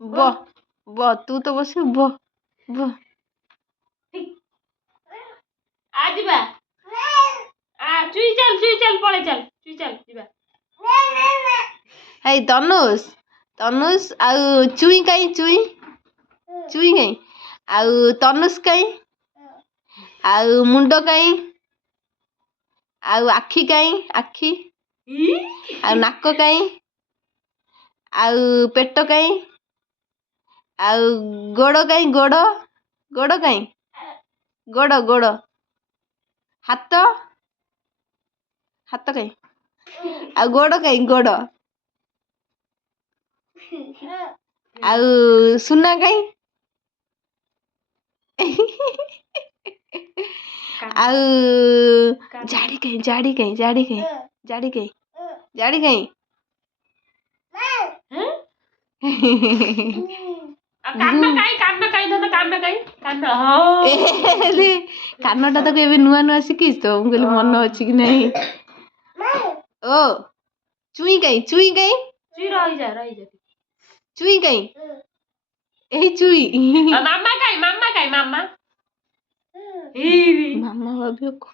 ब ब तू तो बस ब ब आज बा आ चुई चल पळे चल चुई चल जीवा हे तनुष तनुष आउ चुई कहीं चुई चुई कहीं आउ तनुष कहीं आउ मुंड कहीं आउ आखि कहीं आखि आउ नाक कहीं आउ पेट कहीं आउ गोड़ कहीं गोड़ गोड़ कहीं गोड़ गोड़ हाथ हाथ कहीं आउ गोड़ कहीं गोड़ आउ सुना कहीं आउ झाड़ी कहीं झाड़ी कहीं झाड़ी कहीं झाड़ी कहीं झाड़ी कहीं कानटा तो केबे नुआ नुआ शिखिस तो हम कहले मन अछि कि नहीं ओ चुई कहीं चुई रही जा चुई कहीं एही चुई मामा काई मामा मामा भाभी को